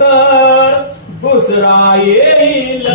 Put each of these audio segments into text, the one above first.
तर दुसरा येईल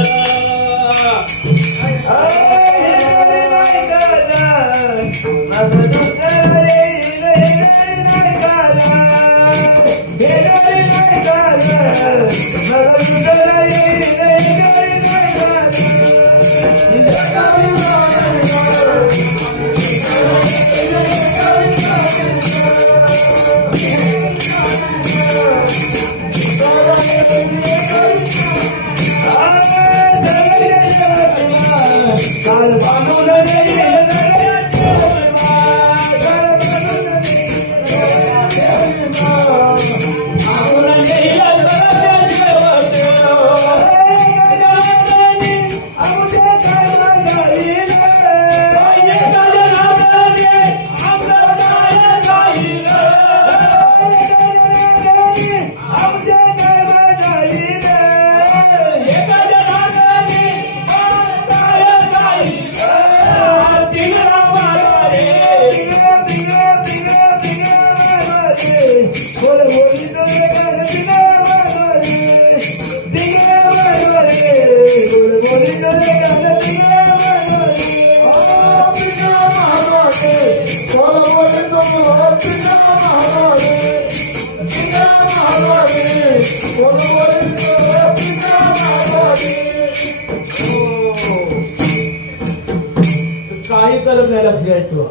काही करत नाही लक्षात ठेवा.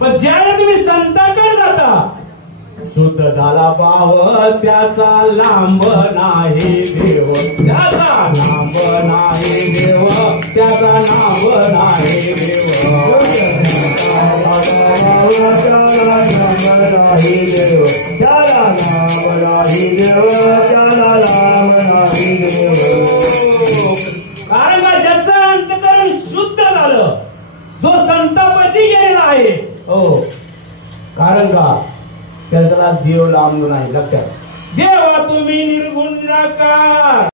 पण ज्यावेळी तुम्ही संतांकडे जाता शुद्ध झाला भाव त्याचा लांब नाही देव, त्याचा लांब नाही देव, त्याचा नाव नाही देव, त्याला नाव नाही देव, त्याला नाव नाही देव. कारण का ज्याचं अंतःकरण शुद्ध झालं, जो संतापाशी गेलेला आहे, हो कारण का त्याला देव लांब नाही. लक्षात देवा तुम्ही निर्गुण निराकार.